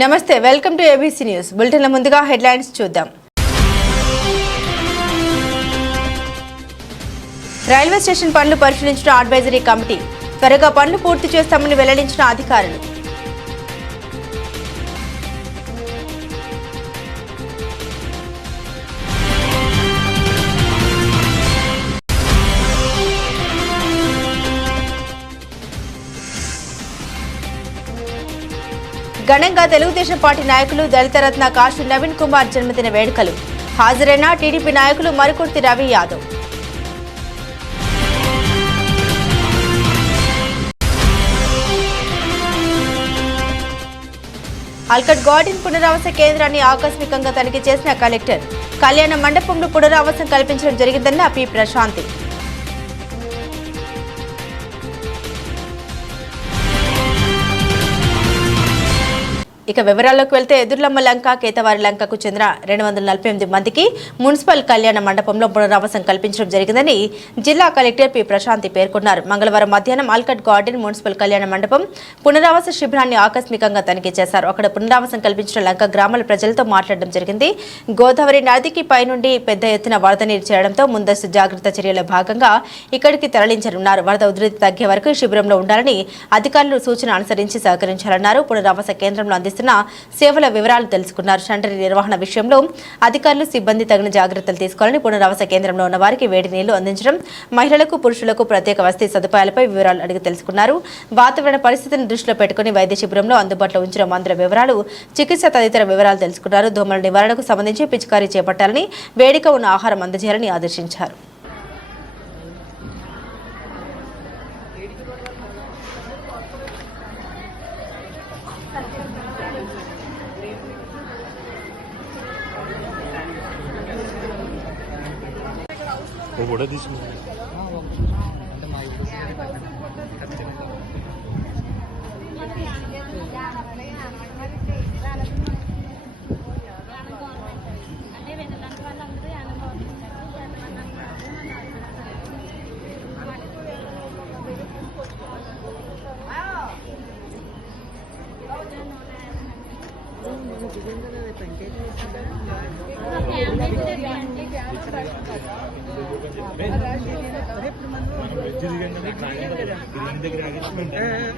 నమస్తే, welcome to ABC news బులెటిన్ల ముందుగా headlines చూద్దాం. రైల్వే స్టేషన్ పనులు పరిశీలించిన అడ్వైజరీ కమిటీ త్వరగా పనులు పూర్తి చేస్తామని వెల్లడించిన అధికారులు. ఘనంగా తెలుగుదేశం పార్టీ నాయకులు దళిత రత్న కాశీ నవీన్ కుమార్ జన్మదిన వేడుకలు. హాజరైన టీడీపీ నాయకులు మరుకుర్తి రవి యాదవ్. ఆల్కట్ గార్డెన్ పునరావాస కేంద్రాన్ని ఆకస్మికంగా తనిఖీ చేసిన కలెక్టర్. కళ్యాణ మండపంలో పునరావాసం కల్పించడం జరిగిందన్న పి ప్రశాంతి. ఇక వివరాల్లోకి వెళ్తే ఎదుర్లమ్మ లంక, కేతవారి లంకకు చెందిన 248 మందికి మున్సిపల్ కళ్యాణ మండపంలో పునరావాసం కల్పించడం జరిగిందని జిల్లా కలెక్టర్ పి ప్రశాంతి పేర్కొన్నారు. మంగళవారం మధ్యాహ్నం ఆల్కట్ గార్డెన్ మున్సిపల్ కళ్యాణ మండపం పునరావాస శిబిరాన్ని ఆకస్మికంగా తనిఖీ చేశారు. అక్కడ పునరావాసం కల్పించిన లంక గ్రామాల ప్రజలతో మాట్లాడడం జరిగింది. గోదావరి నదికి పైనుండి పెద్ద ఎత్తున వరద నీరు చేరడంతో ముందస్తు జాగ్రత్త చర్యల భాగంగా ఇక్కడికి తరలించనున్నారు. వరద ఉధృతి తగ్గే వరకు శిబిరంలో ఉండాలని అధికారులు సూచన అనుసరించి సహకరించాలన్నారు. పునరావాస కేంద్రంలో సేవల వివరాలు తెలుసుకున్నారు. షంటరీ నిర్వహణ విషయంలో అధికారులు, సిబ్బంది తగిన జాగ్రత్తలు తీసుకోవాలని, పునరావాస కేంద్రంలో ఉన్న వారికి వేడి నీళ్లు అందించడం, మహిళలకు, పురుషులకు ప్రత్యేక వసతి సదుపాయాలపై వివరాలు అడిగి తెలుసుకున్నారు. వాతావరణ పరిస్థితిని దృష్టిలో పెట్టుకుని వైద్య శిబిరంలో అందుబాటులో ఉంచిన మందుల వివరాలు, చికిత్స తదితర వివరాలు తెలుసుకున్నారు. దోమల నివారణకు సంబంధించి పిచికారీ చేపట్టాలని, వేడిగా ఉన్న ఆహారం అందజేయాలని ఆదేశించారు.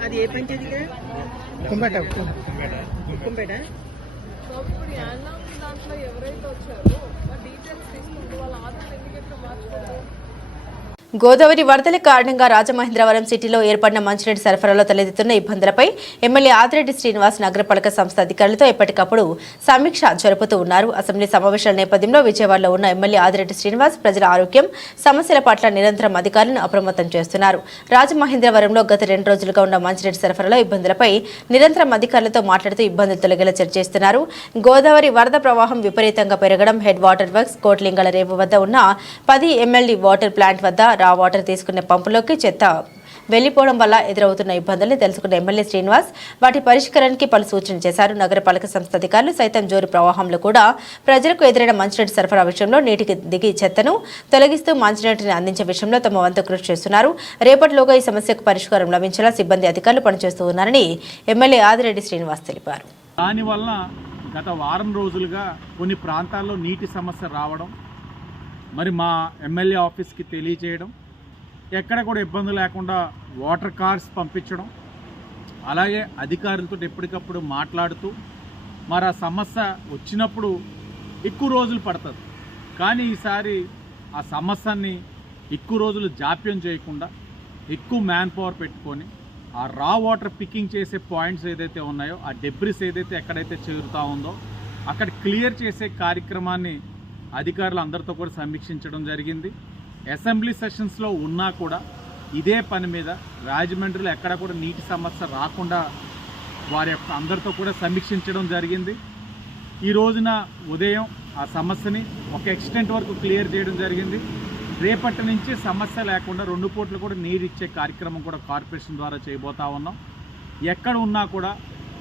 అది ఏ పంచాయతీగా? కుంపేట. దాంట్లో ఎవరైతే వచ్చారో డీటెయిల్స్ తీసుకుంటూ వాళ్ళ ఆధార్ ఎందుకు ఎట్లా మార్చుకోవాలి? గోదావరి వరదల కారణంగా రాజమహేంద్రవరం సిటీలో ఏర్పడిన మంచినీటి సరఫరాలో తలెత్తుతున్న ఇబ్బందులపై ఎమ్మెల్యే ఆదిరెడ్డి శ్రీనివాస్ నగరపాలక సంస్థ అధికారులతో ఎప్పటికప్పుడు సమీక్ష జరుపుతూ ఉన్నారు. అసెంబ్లీ సమావేశాల నేపథ్యంలో విజయవాడలో ఉన్న ఎమ్మెల్యే ఆదిరెడ్డి శ్రీనివాస్ ప్రజల ఆరోగ్యం సమస్యల పట్ల నిరంతరం అధికారులను అప్రమత్తం చేస్తున్నారు. రాజమహేంద్రవరంలో గత 2 రోజులుగా ఉన్న మంచినీటి సరఫరాలో ఇబ్బందులపై నిరంతరం అధికారులతో మాట్లాడుతూ ఇబ్బందులు తొలగేలా చర్చిస్తున్నారు. గోదావరి వరద ప్రవాహం విపరీతంగా పెరగడం, హెడ్ వాటర్ వర్క్స్, కోట్లింగాల రేవు వద్ద ఉన్న 10 MLD వాటర్ ప్లాంట్ వద్ద రా వాటర్ తీసుకునే పంపులోకి చెత్త వెళ్లిపోవడం వల్ల ఎదురవుతున్న ఇబ్బందుల్ని తెలుసుకున్న ఎమ్మెల్యే శ్రీనివాస్ వాటి పరిష్కారానికి పలు సూచనలు చేశారు. నగరపాలక సంస్థ అధికారులు సైతం జోరు ప్రవాహంలో కూడా ప్రజలకు ఎదురైన మంచినీటి సరఫరా విషయంలో నీటికి దిగి చెత్తను తొలగిస్తూ మంచినీటిని అందించే విషయంలో తమ వంతు కృషి చేస్తున్నారు. రేపటిలోగా ఈ సమస్యకు పరిష్కారం లభించేలా సిబ్బంది, అధికారులు పనిచేస్తూ ఉన్నారని ఎమ్మెల్యే ఆదిరెడ్డి శ్రీనివాస్ తెలిపారు. దానివల్ల గత వారం రోజులుగా కొన్ని ప్రాంతాల్లో నీటి సమస్య రావడం, మరి మా ఎమ్మెల్యే ఆఫీస్కి తెలియజేయడం, ఎక్కడ కూడా ఇబ్బంది లేకుండా వాటర్ కార్స్ పంపించడం, అలాగే అధికారులతో ఎప్పటికప్పుడు మాట్లాడుతూ మరి ఆ సమస్య వచ్చినప్పుడు ఎక్కువ రోజులు పడుతుంది. కానీ ఈసారి ఆ సమస్యని ఎక్కువ రోజులు జాప్యం చేయకుండా ఎక్కువ మ్యాన్ పవర్ పెట్టుకొని ఆ రా వాటర్ పికింగ్ చేసే పాయింట్స్ ఏదైతే ఉన్నాయో, ఆ డెబ్రిస్ ఏదైతే ఎక్కడైతే చేరుతూ ఉందో అక్కడ క్లియర్ చేసే కార్యక్రమాన్ని అధికారులు అందరితో కూడా సమీక్షించడం జరిగింది. అసెంబ్లీ సెషన్స్లో ఉన్నా కూడా ఇదే పని మీద రాజమండ్రిలో ఎక్కడ కూడా నీటి సమస్య రాకుండా వారి యొక్క అందరితో కూడా సమీక్షించడం జరిగింది. ఈ రోజున ఉదయం ఆ సమస్యని ఒక ఎక్స్టెంట్ వరకు క్లియర్ చేయడం జరిగింది. రేపటి నుంచి సమస్య లేకుండా 2 పూటలు కూడా నీరు ఇచ్చే కార్యక్రమం కూడా కార్పొరేషన్ ద్వారా చేయబోతా ఉన్నాం. ఎక్కడ ఉన్నా కూడా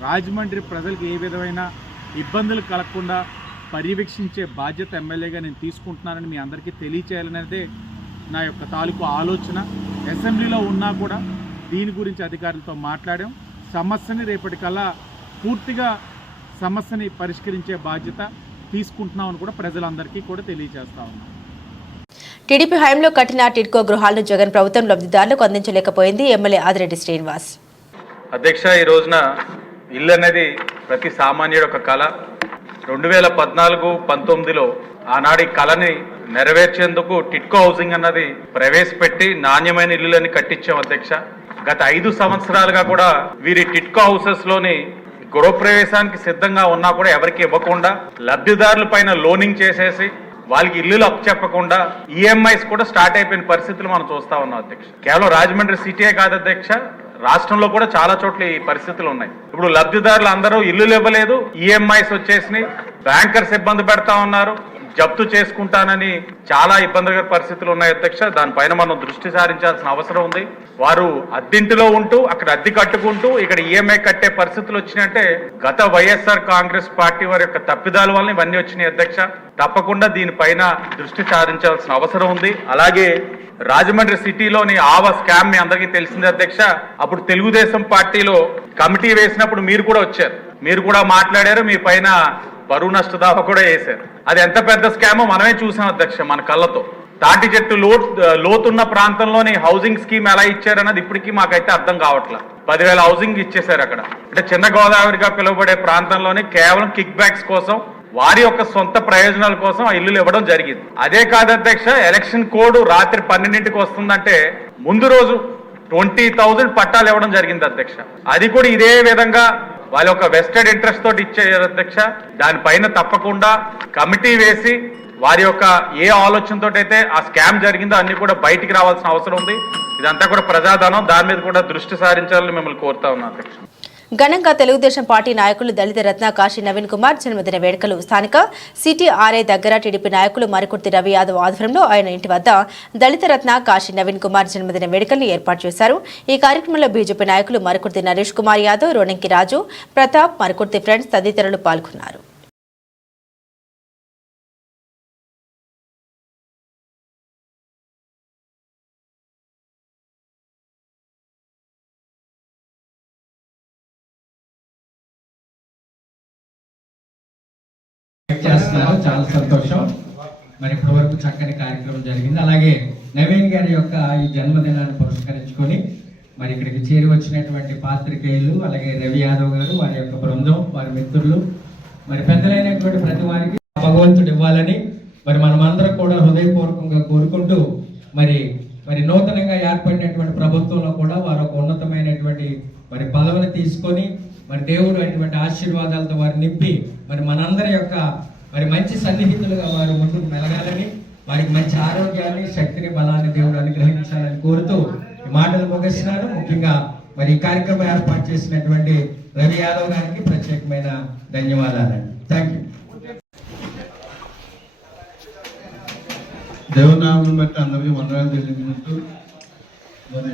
రాజమండ్రి ప్రజలకు ఏ విధమైన ఇబ్బందులు కలగకుండా పర్యవేక్షించే బాధ్యత ఎమ్మెల్యేగా నేను తీసుకుంటున్నానని మీ అందరికీ తెలియచేయాలనేదే నా యొక్క తాలూకు ఆలోచన. అసెంబ్లీలో ఉన్నా కూడా దీని గురించి అధికారులతో మాట్లాడాం. సమస్యని రేపటికల్లా పూర్తిగా సమస్యని పరిష్కరించే బాధ్యత తీసుకుంటున్నామని కూడా ప్రజలందరికీ కూడా తెలియజేస్తా ఉన్నాం. టీడీపీ హయాంలో కట్టిన టిడ్కో గృహాలను జగన్ ప్రభుత్వం లబ్ధిదారులకు అందించలేకపోయింది ఎమ్మెల్యే ఆదిరెడ్డి శ్రీనివాస్. అధ్యక్ష, ఈ రోజున ఇల్లు అనేది ప్రతి సామాన్యుడు ఒక కళ. 2014-19లో ఆనాడు ఈ కళని నెరవేర్చేందుకు టిడ్కో హౌసింగ్ అన్నది ప్రవేశపెట్టి నాణ్యమైన ఇల్లులని కట్టించాం అధ్యక్ష. గత 5 సంవత్సరాలుగా కూడా వీరి టిడ్కో హౌసెస్ లోని గృహప్రవేశానికి సిద్ధంగా ఉన్నా కూడా ఎవరికి ఇవ్వకుండా లబ్ధిదారుల పైన లోనింగ్ చేసేసి వాళ్ళకి ఇల్లులు అప్పచెప్పకుండా ఈఎంఐస్ కూడా స్టార్ట్ అయిపోయిన పరిస్థితులు మనం చూస్తా ఉన్నాం అధ్యక్ష. కేవలం రాజమండ్రి సిటీయే కాదు అధ్యక్ష, రాష్ట్రంలో కూడా చాలా చోట్ల ఈ పరిస్థితులు ఉన్నాయి. ఇప్పుడు లబ్ధిదారులు అందరూ ఇల్లులు ఇవ్వలేదు, ఈఎంఐస్ వచ్చేసినాయి, బ్యాంకర్స్ ఇబ్బంది పెడతా ఉన్నారు, జప్తు చేసుకుంటానని చాలా ఇబ్బందికర పరిస్థితులు ఉన్నాయి అధ్యక్ష. దానిపైన మనం దృష్టి సారించాల్సిన అవసరం ఉంది. వారు అద్దెంటిలో ఉంటూ అక్కడ అద్దె కట్టుకుంటూ ఇక్కడ ఈఎంఐ కట్టే పరిస్థితులు వచ్చినట్టే గత వైఎస్ఆర్ కాంగ్రెస్ పార్టీ వారి యొక్క తప్పిదాల వల్ల ఇవన్నీ వచ్చినాయి అధ్యక్ష. తప్పకుండా దీనిపైన దృష్టి సారించాల్సిన అవసరం ఉంది. అలాగే రాజమండ్రి సిటీలోని ఆవా స్కామ్ మీ అందరికీ తెలిసిందే అధ్యక్ష. అప్పుడు తెలుగుదేశం పార్టీలో కమిటీ వేసినప్పుడు మీరు కూడా వచ్చారు, మీరు కూడా మాట్లాడారు, మీ పైన బరువు నష్ట దావా కూడా వేశారు. అది ఎంత పెద్ద స్కామో మనమే చూసాం అధ్యక్ష మన కళ్ళతో. తాటి చెట్టు లోతున్న ప్రాంతంలోని హౌసింగ్ స్కీమ్ ఎలా ఇచ్చారన్నది ఇప్పటికీ మాకైతే అర్థం కావట్లేదు. 10,000 హౌసింగ్ ఇచ్చేశారు అక్కడ. అంటే చిన్న గోదావరిగా పిలువబడే ప్రాంతంలోనే కేవలం కిక్ బ్యాక్స్ కోసం, వారి యొక్క సొంత ప్రయోజనాల కోసం ఆ ఇల్లులు ఇవ్వడం జరిగింది. అదే కాదు అధ్యక్ష, ఎలక్షన్ కోడ్ రాత్రి 12ంటికి వస్తుందంటే ముందు రోజు 20,000 పట్టాలు ఇవ్వడం జరిగింది అధ్యక్ష. అది కూడా ఇదే విధంగా వాళ్ళ యొక్క వెస్టెడ్ ఇంట్రెస్ట్ తోటి ఇచ్చేయారు అధ్యక్ష. దానిపైన తప్పకుండా కమిటీ వేసి వారి యొక్క ఏ ఆలోచనతో అయితే ఆ స్కామ్ జరిగిందో అన్ని కూడా బయటికి రావాల్సిన అవసరం ఉంది. ఇదంతా కూడా ప్రజాధనం, దాని మీద కూడా దృష్టి సారించాలని మిమ్మల్ని కోరుతా ఉన్నాను అధ్యక్ష. ఘనంగా తెలుగుదేశం పార్టీ నాయకులు దళిత రత్న కాశీ నవీన్ కుమార్ జన్మదిన వేడుకలు స్థానిక సిటీఆర్ఐ దగ్గర టీడీపీ నాయకులు మరికుర్తి రవి యాదవ్ ఆధ్వర్యంలో ఆయన ఇంటి వద్ద దళిత రత్న కాశీ నవీన్ కుమార్ జన్మదిన వేడుకలను ఏర్పాటు చేశారు. ఈ కార్యక్రమంలో బీజేపీ నాయకులు మరికుర్తి నరేష్ కుమార్ యాదవ్, రోణంకి రాజు, ప్రతాప్, మరికుర్తి ఫ్రెండ్స్ తదితరులు పాల్గొన్నారు. చేస్తున్నారు, చాలా సంతోషం. మరి ఇప్పటి వరకు చక్కని కార్యక్రమం జరిగింది. అలాగే నవీన్ గారి యొక్క ఈ జన్మదినాన్ని పురస్కరించుకొని మరి ఇక్కడికి చేరి వచ్చినటువంటి పాత్రికేయులు, అలాగే రవి యాదవ్ గారు, వారి యొక్క బృందం, వారి మిత్రులు, మరి పెద్దలైనటువంటి ప్రతి వారికి భగవంతుడు ఇవ్వాలని మరి మనమందరం కూడా హృదయపూర్వకంగా కోరుకుంటూ మరి మరి నూతనంగా ఏర్పడినటువంటి ప్రభుత్వంలో కూడా వారు ఒక ఉన్నతమైనటువంటి మరి పదవిని తీసుకొని మరి దేవుడు అటువంటి ఆశీర్వాదాలతో వారిని నింపి మరి మనందరి యొక్క మరి మంచి సన్నిహితులుగా వారు ముందుకు మెలగాలని, వారికి మంచి ఆరోగ్యాన్ని, శక్తిని, బలాన్ని దేవుడు అనుగ్రహించాలని కోరుతూ ఈ మాటలు ముగిస్తున్నారు. ముఖ్యంగా మరి ఈ కార్యక్రమం ఏర్పాటు చేసినటువంటి రవి యాదవ్ గారికి ప్రత్యేకమైన ధన్యవాదాలండి. Thank you. దేవనామం బట్టి అందరికీ వందనాలు తెలియజేస్తూ మరి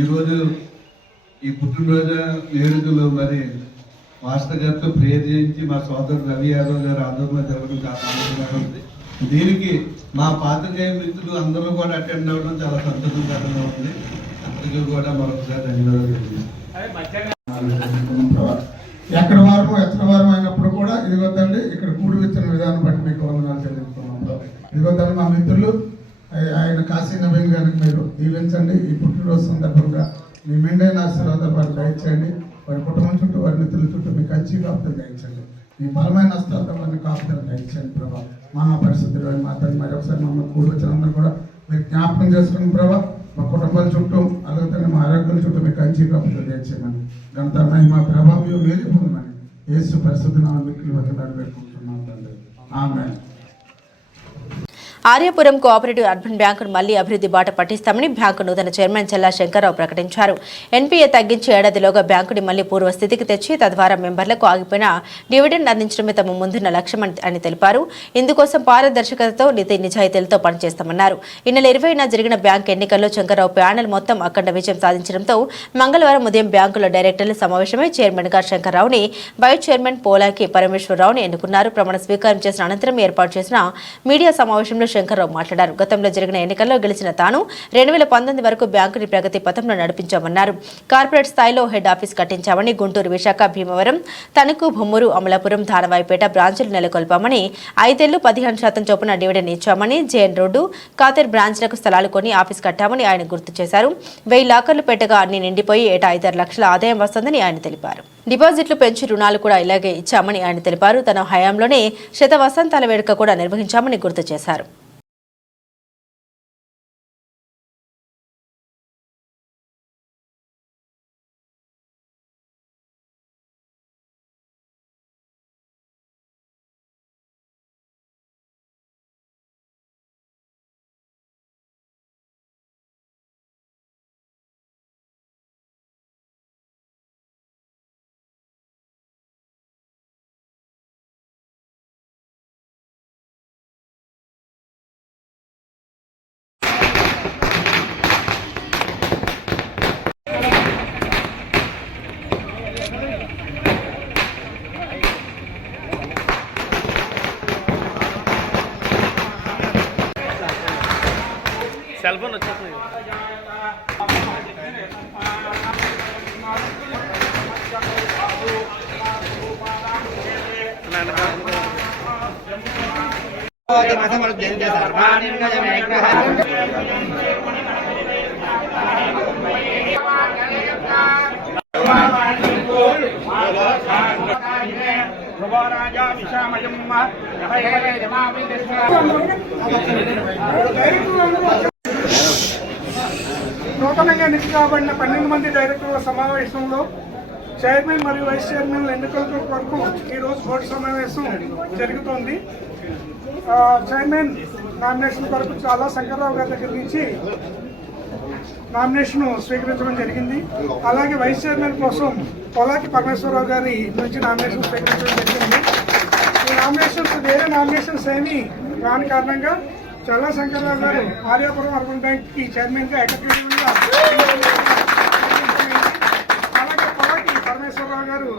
ఈరోజు ఈ పుట్టినరోజు వేడుకలు మరి మాస్టర్ గారితో ప్రేయర్ చేయించి మా సోదరుడు రవి యాదవ్ గారు ఆందోళన జరగడం చాలా ఆనందంగా ఉంది. దీనికి మా పాత్రికేయ మిత్రులు అందరూ కూడా అటెండ్ అవ్వడం చాలా సంతోషకరంగా ఉంది. అందరికీ కూడా మరొకసారి ధన్యవాదాలు తెలియజేస్తాను. ఎక్కడ వారము ఎక్కడ వారం అయినప్పుడు కూడా ఇదిగొద్దండి ఇక్కడ కూడి వచ్చిన విధానం బట్టి మీకు వందనాలు చెల్లిస్తున్నాం. ఇదిగొద్దండి మా మిత్రులు ఆయన కాశీ నవీన్ గారికి మీరు దీవించండి. ఈ పుట్టినరోజు సందర్భంగా మీ మెండైన ఆశీర్వాదాలు వారికి దయచేయండి. వారి కుటుంబం చుట్టూ, వారి మిత్రుల చుట్టూ మీ కంచి కాపుదలు దయచేయండి. మీ బలమైన హస్తాలతో వారిని కాపుదలు దయచేయండి ప్రభా. మహాపరిశుద్ధులు మాత్రం మరి ఒకసారి మమ్మల్ని కూడి వచ్చిన అందరూ కూడా మీరు జ్ఞాపకం చేసుకుని ప్రభా. మా కుటుంబాల చుట్టూ, అలాగే మా ఆరోగ్యాల చుట్టూ మీ కంచి కాపుదలు దయచేయమని, ఘనత మహిమ ప్రభావం మేలు పొందమని యేసు పరిశుద్ధ నామమున మిక్కిలి వదనాలు పెట్టుకుంటున్నాం తండ్రి. ఆమేన్. ఆర్యాపురం కోఆపరేటివ్ అర్బన్ బ్యాంకును మళ్లీ అభివృద్ధి బాట పట్టిస్తామని బ్యాంకు నూతన చైర్మన్ చెల్లా శంకర్రావు ప్రకటించారు. ఎన్పీఏ తగ్గించి ఏడాదిలోగా బ్యాంకుని మళ్లీ పూర్వస్థితికి తెచ్చి తద్వారా మెంబర్లకు ఆగిపోయిన డివిడెండ్ అందించడమే తమ ముందున్న లక్ష్యం అని తెలిపారు. ఇందుకోసం పారదర్శకతతో నీతి నిజాయితీలతో పనిచేస్తామన్నారు. ఈ నెల 20న జరిగిన బ్యాంక్ ఎన్నికల్లో శంకర్రావు ప్యానెల్ మొత్తం అఖండ విజయం సాధించడంతో మంగళవారం ఉదయం బ్యాంకుల డైరెక్టర్ల సమావేశమై చైర్మన్ గా శంకర్రావుని, వైస్ చైర్మన్ పోలాకి పరమేశ్వరరావుని ఎన్నుకున్నారు. ప్రమాణ స్వీకారం చేసిన అనంతరం ఏర్పాటు చేసిన మీడియా సమావేశంలో శంకర్రావు మాట్లాడారు. గతంలో జరిగిన ఎన్నికల్లో గెలిచిన తాను 2019 వరకు బ్యాంకుని ప్రగతి పథంలో నడిపించామన్నారు. కార్పొరేట్ స్థాయిలో హెడ్ ఆఫీస్ కట్టించామని, గుంటూరు, విశాఖ, భీమవరం, తణుకు, భొమ్మూరు, అమలాపురం, ధానవాయిపేట బ్రాంచులు నెలకొల్పామని, 5 ఏళ్లు 15% చొప్పున డివిడెండ్ ఇచ్చామని, జేఎన్ రోడ్డు, కాతర్ బ్రాంచ్లకు స్థలాలు కొని ఆఫీస్ కట్టామని ఆయన గుర్తు చేశారు. 1000 లాకర్లు పెట్టగా అన్ని నిండిపోయి ఏటా 5-6 లక్షల ఆదాయం వస్తుందని ఆయన తెలిపారు. డిపాజిట్లు పెంచి రుణాలు కూడా ఇలాగే ఇచ్చామని ఆయన తెలిపారు. తన హయాంలోనే శత వసంతాల వేడుక కూడా నిర్వహించామని గుర్తు చేశారు. నూతనంగా ఎన్నిక కాబడిన 12 మంది డైరెక్టర్ల సమావేశంలో చైర్మన్ మరియు వైస్ చైర్మన్ ఎన్నికల వరకు ఈరోజు బోర్డు సమావేశం జరుగుతోంది. చైర్మన్ నామినేషన్ కొరకు చాలా శంకర్రావు గారి దగ్గర నుంచి నామినేషన్ స్వీకరించడం జరిగింది. అలాగే వైస్ చైర్మన్ కోసం పొలాకి పరమేశ్వరరావు గారి నుంచి నామినేషన్ స్వీకరించడం జరిగింది. ఈ నామినేషన్స్ వేరే నామినేషన్స్ ఏమీ రాని కారణంగా చల్లా శంకర్రావు గారు ఆర్యాపురం అర్బన్ బ్యాంక్ కి చైర్మన్ గా ఏకగ్రీవంగా, అలాగే పొలాకి పరమేశ్వరరావు గారు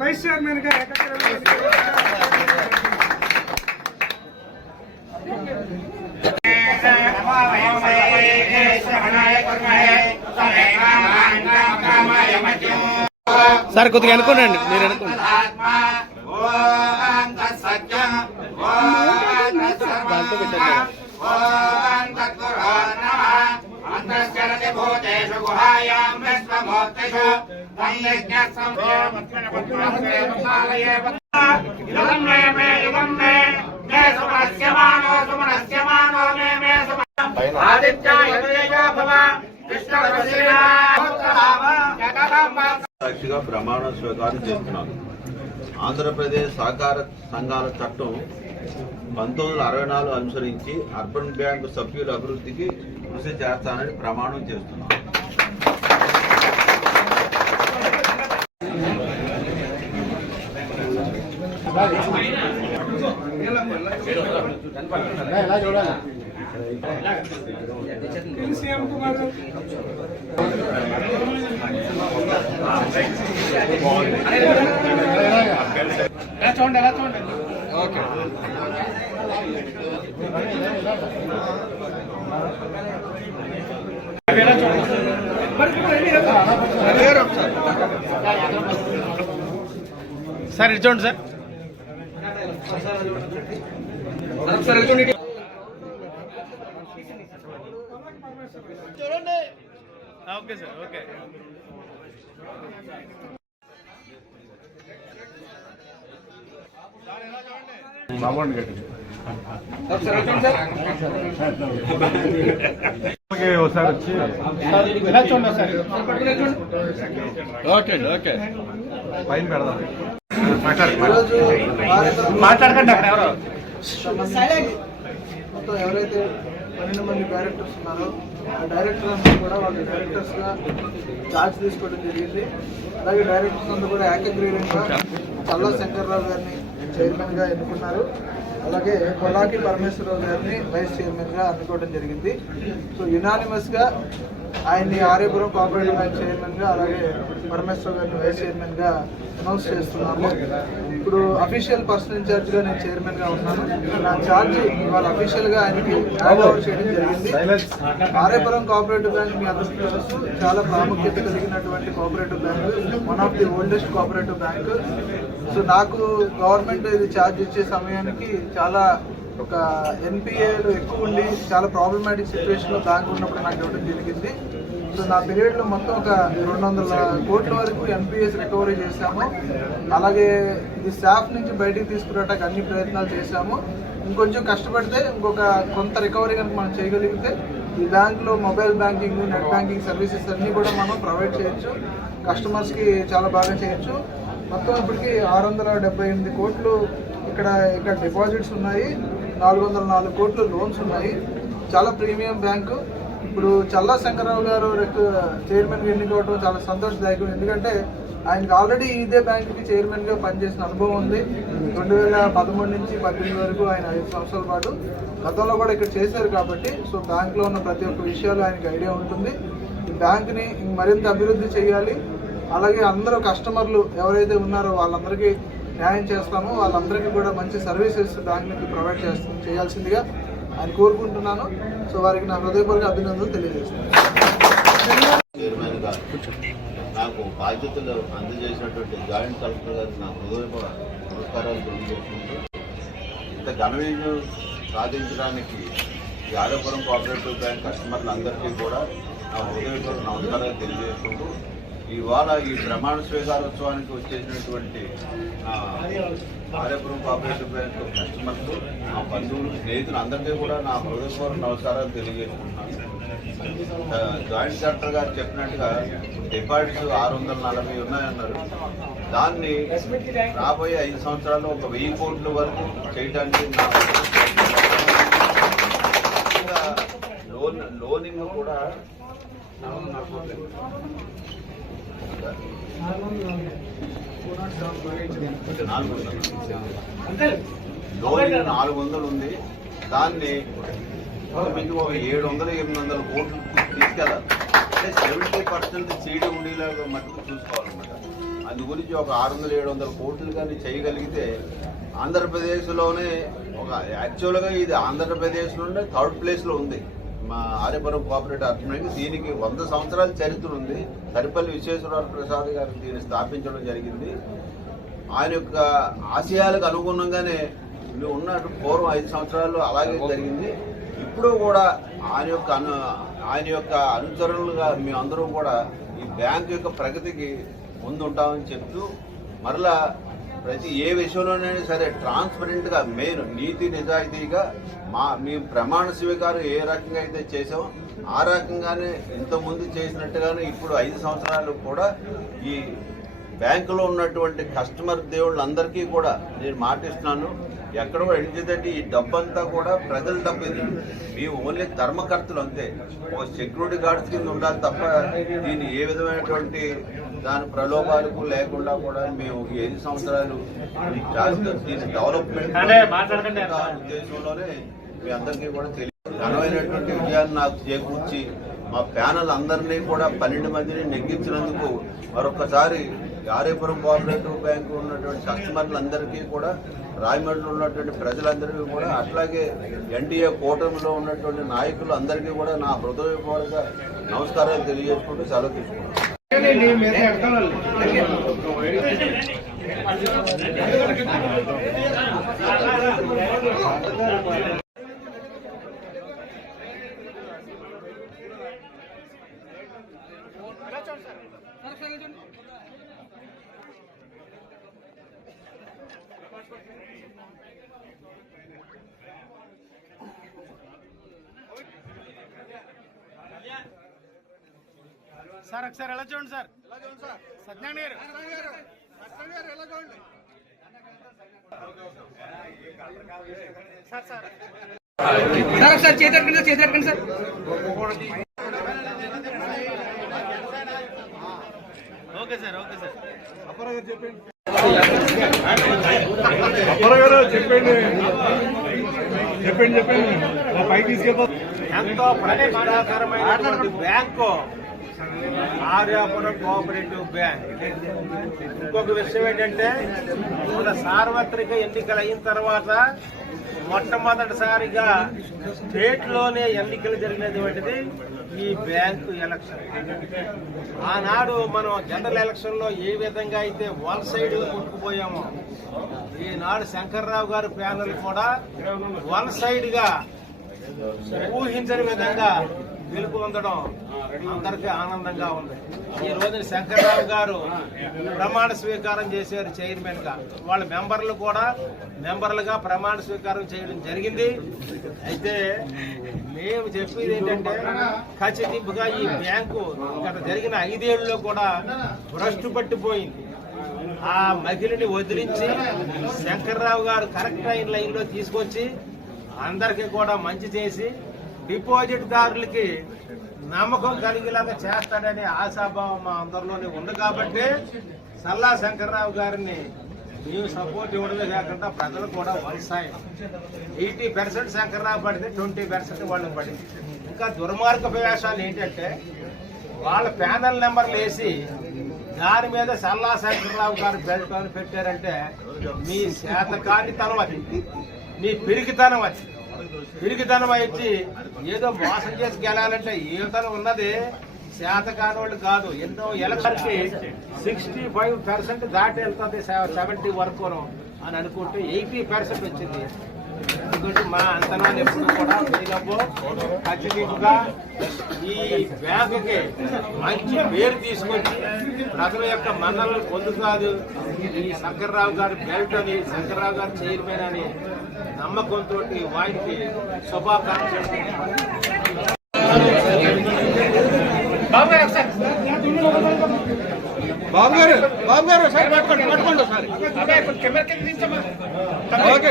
వైస్ చైర్మన్ గా ఏకగ్రీవంగా. సార్ కొద్దిగా అనుకోండి, మీరు అనుకోండి. దాంతో పెట్టండి. సాక్షిగా ప్రమాణ స్వీకారం చేస్తున్నాను. ఆంధ్రప్రదేశ్ సహకార సంఘాల చట్టం 1964 అనుసరించి అర్బన్ బ్యాంకు సభ్యుల అభివృద్ధికి కృషి చేస్తానని ప్రమాణం చేస్తున్నాను. సీఎం కుమార్ చూడండి, ఎలా చూడండి. ఓకే, సార్ ఇది చూడండి సార్. చూడండి. Okay sir, okay. ఒకసారి వచ్చి ఓకే అండి, ఓకే. పైన పెడదాం. మాట్లాడకండి అక్కడ ఎవరో. మొత్తం ఎవరైతే 12 మంది డైరెక్టర్స్ ఉన్నారో ఆ డైరెక్టర్స్ కూడా వాళ్ళ డైరెక్టర్స్ గా చార్జ్ తీసుకోవడం జరిగింది. అలాగే డైరెక్టర్స్ అంతా కూడా ఏకగ్రీవంగా చల్లా శంకర్రావు గారిని చైర్మన్ గా ఎన్నుకున్నారు. అలాగే కొల్లాకి పరమేశ్వరరావు గారిని వైస్ చైర్మన్గా అనుకోవడం జరిగింది. సో యునానిమస్గా ఆయన్ని ఆర్యపురం కోఆపరేటివ్ బ్యాంక్ చైర్మన్గా, అలాగే పరమేశ్వరరావు గారిని వైస్ చైర్మన్గా అనౌన్స్ చేస్తున్నాము. ఇప్పుడు అఫీషియల్ పర్సన్ ఇన్ఛార్జ్గా నేను చైర్మన్గా ఉన్నాను. నా ఛార్జ్ ఇవాళ అఫీషియల్గా ఆయనకి హ్యాండ్ ఓవర్ చేయడం జరిగింది. ఆర్యపురం కోఆపరేటివ్ బ్యాంక్ మీ అందరికీ తెలుసు, చాలా ప్రాముఖ్యత కలిగినటువంటి cooperative bank, one of the oldest cooperative bank. So నాకు గవర్నమెంట్ ఇది ఛార్జ్ ఇచ్చే సమయానికి చాలా ఒక ఎన్పిఏలు ఎక్కువ ఉండి చాలా ప్రాబ్లమాటిక్ సిచ్యువేషన్లో బ్యాంక్ ఉన్నప్పుడు నాకు ఇవ్వడం జరిగింది. సో నా పీరియడ్లో మొత్తం ఒక 200 కోట్ల వరకు ఎన్పిఎస్ రికవరీ చేశాము. అలాగే ఇది స్టాఫ్ నుంచి బయటికి తీసుకురావడానికి అన్ని ప్రయత్నాలు చేశాము. ఇంకొంచెం కష్టపడితే ఇంకొక కొంత రికవరీ కనుక మనం చేయగలిగితే ఈ బ్యాంక్లో mobile banking, net banking services అన్నీ కూడా మనం ప్రొవైడ్ చేయొచ్చు, కస్టమర్స్కి చాలా బాగా చేయొచ్చు. మొత్తం ఇప్పటికి 678 కోట్లు ఇక్కడ డిపాజిట్స్ ఉన్నాయి, 404 కోట్లు లోన్స్ ఉన్నాయి. చాలా ప్రీమియం బ్యాంకు. ఇప్పుడు చల్లా శంకరరావు గారు చైర్మన్గా ఎన్నికవడం చాలా సంతోషదాయకం. ఎందుకంటే ఆయనకు ఆల్రెడీ ఇదే బ్యాంకుకి చైర్మన్గా పనిచేసిన అనుభవం ఉంది. 2013 నుంచి 18 వరకు ఆయన 5 సంవత్సరాల పాటు గతంలో కూడా ఇక్కడ చేశారు కాబట్టి సో బ్యాంకులో ఉన్న ప్రతి ఒక్క విషయాలు ఆయనకి ఐడియా ఉంటుంది. ఈ బ్యాంకుని మరింత అభివృద్ధి చేయాలి. అలాగే అందరూ కస్టమర్లు ఎవరైతే ఉన్నారో వాళ్ళందరికీ న్యాయం చేస్తాము, వాళ్ళందరికీ కూడా మంచి సర్వీసెస్ బ్యాంక్ నుంచి ప్రొవైడ్ చేయాల్సిందిగా ఆయన కోరుకుంటున్నాను. సో వారికి నా హృదయపూర్వక అభినందనలు తెలియజేస్తున్నాను. చైర్మన్గా నాకు బాధ్యతలు అందజేసినటువంటి జాయింట్ కలెక్టర్ గారికి నా హృదయపూర్వక నమస్కారాలు తెలియజేసుకుంటూ, ఇంత ఘన విజయం సాధించడానికి ఈ ఆర్యపురం కోఆపరేటివ్ బ్యాంక్ కస్టమర్లందరికీ కూడా నా హృదయపూర్వక నమస్కారాలు తెలియజేసుకుంటూ, ఇవాళ ఈ ప్రమాణ స్వీకారోత్సవానికి వచ్చేసినటువంటి ఆర్యపురం కోఆపరేటివ్ బ్యాంక్ కస్టమర్లు, నా బంధువులు, స్నేహితులు అందరికీ కూడా నా హృదయపూర్వక నమస్కారాలు తెలియజేసుకుంటున్నాను. జాయింట్ కలెక్టర్ గారు చెప్పినట్టుగా డిపాజిట్స్ 640 ఉన్నాయన్నారు. దాన్ని రాబోయే 5 సంవత్సరాల్లో ఒక 1000 కోట్ల వరకు చేయడానికి లోనింగ్ కూడా లోనింగ్ 400 ఉంది. దాన్ని మీకు ఒక 700-800 కోట్లు తీసుకెళ్ళాలి. అంటే 70% సీడీ ఉండేలాగా మటుకు చూసుకోవాలన్నమాట. అందు గురించి ఒక 600-700 కోట్లు కానీ చేయగలిగితే ఆంధ్రప్రదేశ్లోనే ఒక యాక్చువల్గా ఇది ఆంధ్రప్రదేశ్లోనే 3rd ప్లేస్లో ఉంది మా ఆర్యపురం కోఆపరేటివ్ అర్థమైంది. దీనికి 100 సంవత్సరాల చరిత్ర ఉంది. సరిపల్లి విశ్వేశ్వర ప్రసాద్ గారు దీన్ని స్థాపించడం జరిగింది. ఆయన యొక్క ఆశయాలకు అనుగుణంగానే ఉన్నట్టు పూర్వం 5 సంవత్సరాల్లో అలాగే జరిగింది. ఇప్పుడు కూడా ఆయన యొక్క అనుచరులుగా మేమందరం కూడా ఈ బ్యాంకు యొక్క ప్రగతికి ముందుంటామని చెప్తూ, మరలా ప్రతి ఏ విషయంలోనైనా సరే ట్రాన్స్పరెంట్గా, మెయిన్ నీతి నిజాయితీగా మేము ప్రమాణ స్వీకారం ఏ రకంగా అయితే చేసామో ఆ రకంగానే ఇంతకుముందు చేసినట్టుగానే ఇప్పుడు 5 సంవత్సరాలు కూడా ఈ బ్యాంకులో ఉన్నటువంటి కస్టమర్ దేవుళ్ళందరికీ కూడా నేను మాటిస్తున్నాను. ఎక్కడ కూడా ఎందుకంటే ఈ డబ్బంతా కూడా ప్రజల డబ్బు. ఇది మేము ఓన్లీ ధర్మకర్తలు అంతే, ఒక సెక్యూరిటీ గార్డ్స్ కింద ఉండాలి తప్ప దీన్ని ఏ విధమైనటువంటి దాని ప్రలోభాలకు లేకుండా కూడా మేము 5 సంవత్సరాలు దీని డెవలప్మెంట్ ఉద్దేశంలోనే మీ అందరికీ కూడా తెలియదు. ఘనమైనటువంటి విజయాన్ని నాకు చేకూర్చి మా ప్యానల్ అందరినీ కూడా 12 మందిని నెగ్గించినందుకు మరొకసారి ఆర్యపురం కోఆపరేటివ్ బ్యాంకు ఉన్నటువంటి కస్టమర్లందరికీ కూడా, రాయమండ్రిలో ఉన్నటువంటి ప్రజలందరికీ కూడా, అట్లాగే ఎన్డీఏ కూటమిలో ఉన్నటువంటి నాయకులు అందరికీ కూడా నా హృదయపూర్వక నమస్కారాలు తెలియజేసుకుంటూ సెలవు తీసుకుంటాను. సార్ ఒకసారి ఎలా చూడండి సార్, సత్యనారాయణ గారు ఎలా చూడండి సార్. సార్ ఒకసారి చేతి సార్. Okay sir. ఎంతో ప్రతిష్టాకరమైనటువంటి బ్యాంకు ఆర్యాపురం కోఆపరేటివ్ బ్యాంక్. ఇంకొక విషయం ఏంటంటే మన సార్వత్రిక ఎన్నికలు అయిన తర్వాత మొట్టమొదటిసారిగా స్టేట్లోనే ఎన్నికలు జరిగినటువంటిది ఈ బ్యాంకు ఎలక్షన్. ఆనాడు మనం జనరల్ ఎలక్షన్లో ఏ విధంగా అయితే వన్ సైడ్ కొట్టుకుపోయామో ఈనాడు శంకర్రావు గారి ప్యానెల్ కూడా వన్ సైడ్ గా ఊహించని విధంగా గెలుపు పొందడం అందరికీ ఆనందంగా ఉంది. ఈ రోజున శంకర్రావు గారు ప్రమాణ స్వీకారం చేశారు చైర్మన్ గా. వాళ్ళ మెంబర్లు కూడా మెంబర్లుగా ప్రమాణ స్వీకారం చేయడం జరిగింది. అయితే మేము చెప్పేది ఏంటంటే ఖచ్చితంగా ఈ బ్యాంకు గత జరిగిన 5 ఏళ్లలో కూడా భ్రష్టు పట్టిపోయింది. ఆ మహిళని వదిలించి శంకర్రావు గారు కరెక్ట్ అయిన లైన్లో తీసుకొచ్చి అందరికీ కూడా మంచి చేసి డిపాజిట్ దారులకి నమ్మకం కలిగేలాగా చేస్తాడనే ఆశాభావం మా అందరిలోనే ఉంది. కాబట్టి సల్లా శంకర్రావు గారిని మేము సపోర్ట్ ఇవ్వడమే కాకుండా ప్రజలు కూడా వలసాయి 80% శంకర్రావు పడితే 20% వాళ్ళకి పడింది. ఇంకా దుర్మార్గపు వేషాలు ఏంటంటే వాళ్ళ ప్యానల్ నెంబర్లు వేసి దాని మీద సల్లా శంకర్రావు గారు బెల్ట్ అని పెట్టారంటే మీ శాతకానితనం అది, మీ పిరికితనం అది. పిరికితనం వచ్చి ఏదో మోసం చేసి గెలాలంటే ఏతనం ఉన్నది శాతకాని వాళ్ళు కాదు. ఎన్నో ఎలక్షన్కి 65% దాటి వెళ్తుంది 70 వరకు అని అనుకుంటే 80% వచ్చింది. ఎందుకంటే మా అంతనాలు ఎప్పుడు కూడా ఖచ్చితంగా ఈ బ్యాంకుకి మంచి పేరు తీసుకొచ్చి ప్రజల యొక్క మన్నలను పొందుతాదు. ఈ శంకర్రావు గారి బెల్ట్ అని, శంకర్రావు గారి చైర్మన్ అని నమ్మకంతో వారికి శుభాకాంక్షలు. బాబు గారు సార్ పట్టుకోండి సార్. ఓకే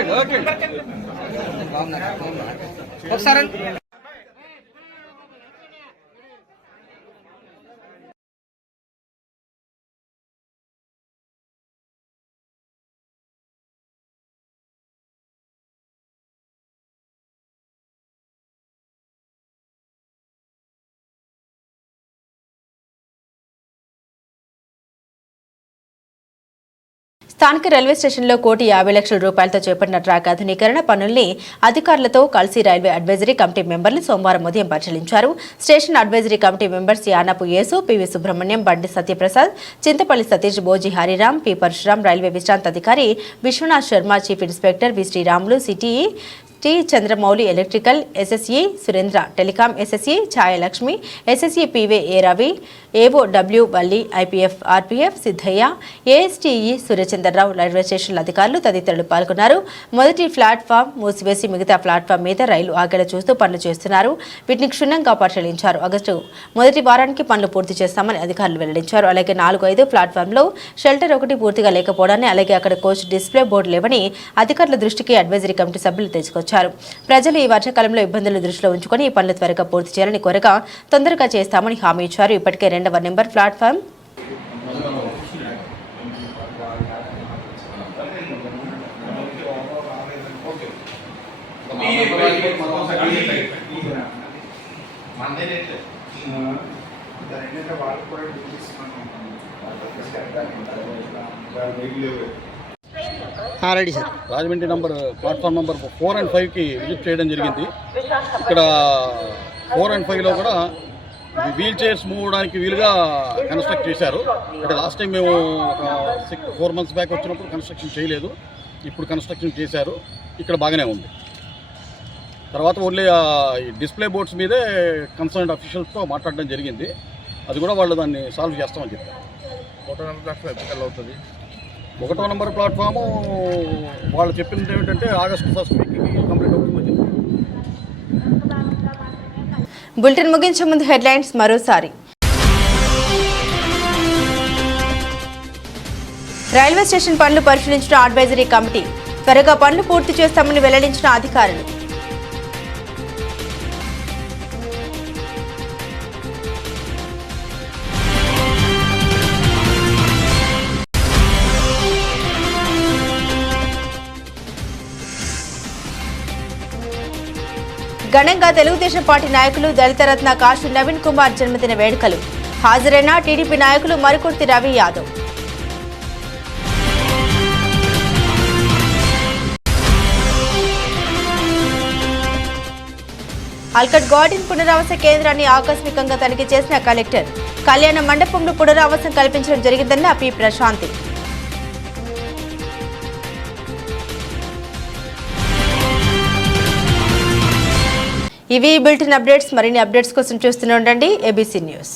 స్థానిక రైల్వే స్టేషన్లో 1,50 లక్షల రూపాయలతో చేపట్టిన ట్రాక్ ఆధునీకరణ పనుల్ని అధికారులతో కలిసి రైల్వే అడ్వైజరీ కమిటీ మెంబర్లు సోమవారం ఉదయం పరిశీలించారు. Station advisory committee members Yanapu Yesu, PV Subrahmanyam, Bandi Satyaprasad, Chintapalli Satish, Boji Hariram, P Parasuram, railway విశ్రాంత అధికారి Viswanath Sarma, chief inspector V Sriramulu, CTE T Chandramouli, electrical SSE Surendra, telecom SSE Chayalakshmi, SSE P way A Ravi, AO W Valli, IPF RPF Siddaiah, ASTE Suryachandrarao, railway స్టేషన్ల అధికారులు తదితరులు పాల్గొన్నారు. మొదటి ప్లాట్ఫామ్ మూసివేసి మిగతా ప్లాట్ఫామ్ మీద రైలు ఆగేలా చూస్తూ పనులు చేస్తున్నారు. వీటిని క్షుణ్ణంగా పరిశీలించారు. ఆగస్టు మొదటి వారానికి పనులు పూర్తి చేస్తామని అధికారులు వెల్లడించారు. అలాగే 4-5 ప్లాట్ఫామ్లో షెల్టర్ ఒకటి పూర్తిగా లేకపోవడాన్ని, అలాగే అక్కడ కోచ్ డిస్ప్లే బోర్డు లేవని అధికారుల దృష్టికి అడ్వైజరీ కమిటీ సభ్యులు తెచ్చుకొచ్చారు. ప్రజలు ఈ వర్షాకాలంలో ఇబ్బందులు దృష్టిలో ఉంచుకొని ఈ పనులు త్వరగా పూర్తి చేయాలని కోరగా తొందరగా చేస్తామని హామీ ఇచ్చారు. ఇప్పటికే 2వ number platform ready sir. Rajahmundry platform number 4 and 5కి విజిట్ చేయడం జరిగింది. ఇక్కడ 4 and 5లో కూడా వీల్ చైర్స్ మూవ్ అవడానికి వీలుగా కన్స్ట్రక్ట్ చేశారు. అంటే లాస్ట్ టైం మేము 4 months బ్యాక్ వచ్చినప్పుడు కన్స్ట్రక్షన్ చేయలేదు, ఇప్పుడు కన్స్ట్రక్షన్ చేశారు. ఇక్కడ బాగానే ఉంది. తర్వాత ఓన్లీ డిస్ప్లే బోర్డ్స్ మీదే కన్సర్న్డ్ అఫీషియల్స్తో మాట్లాడడం జరిగింది. అది కూడా వాళ్ళు దాన్ని సాల్వ్ చేస్తామని చెప్పారు. 1వ నెంబర్ ప్లాట్ఫాము వాళ్ళు చెప్పింది ఏమిటంటే ఆగస్టు 1st వీక్కి కంప్లీట్ అవుతుందని చెప్పారు. బులెటిన్ ముగించే ముందు హెడ్లైన్స్ మరోసారి. రైల్వే స్టేషన్ పనులు పరిశీలించిన అడ్వైజరీ కమిటీ, త్వరగా పనులు పూర్తి చేస్తామని వెల్లడించిన అధికారులు. ఘనంగా తెలుగుదేశం పార్టీ నాయకులు దళితరత్న కాశీ నవీన్ కుమార్ జన్మదిన వేడుకలు. హాజరైన టీడీపీ నాయకులు మరికుర్తి రవి యాదవ్. ఆల్కట్ గార్డెన్ పునరావాస కేంద్రాన్ని ఆకస్మికంగా తనిఖీ చేసిన కలెక్టర్. కళ్యాణ మండపంలో పునరావాసం కల్పించడం జరిగిందన్న పి ప్రశాంతి. ఇవి బులెటిన్ అప్డేట్స్. మరిన్ని అప్డేట్స్ కోసం చూస్తూనే ఉండండి ఏబీసీ న్యూస్.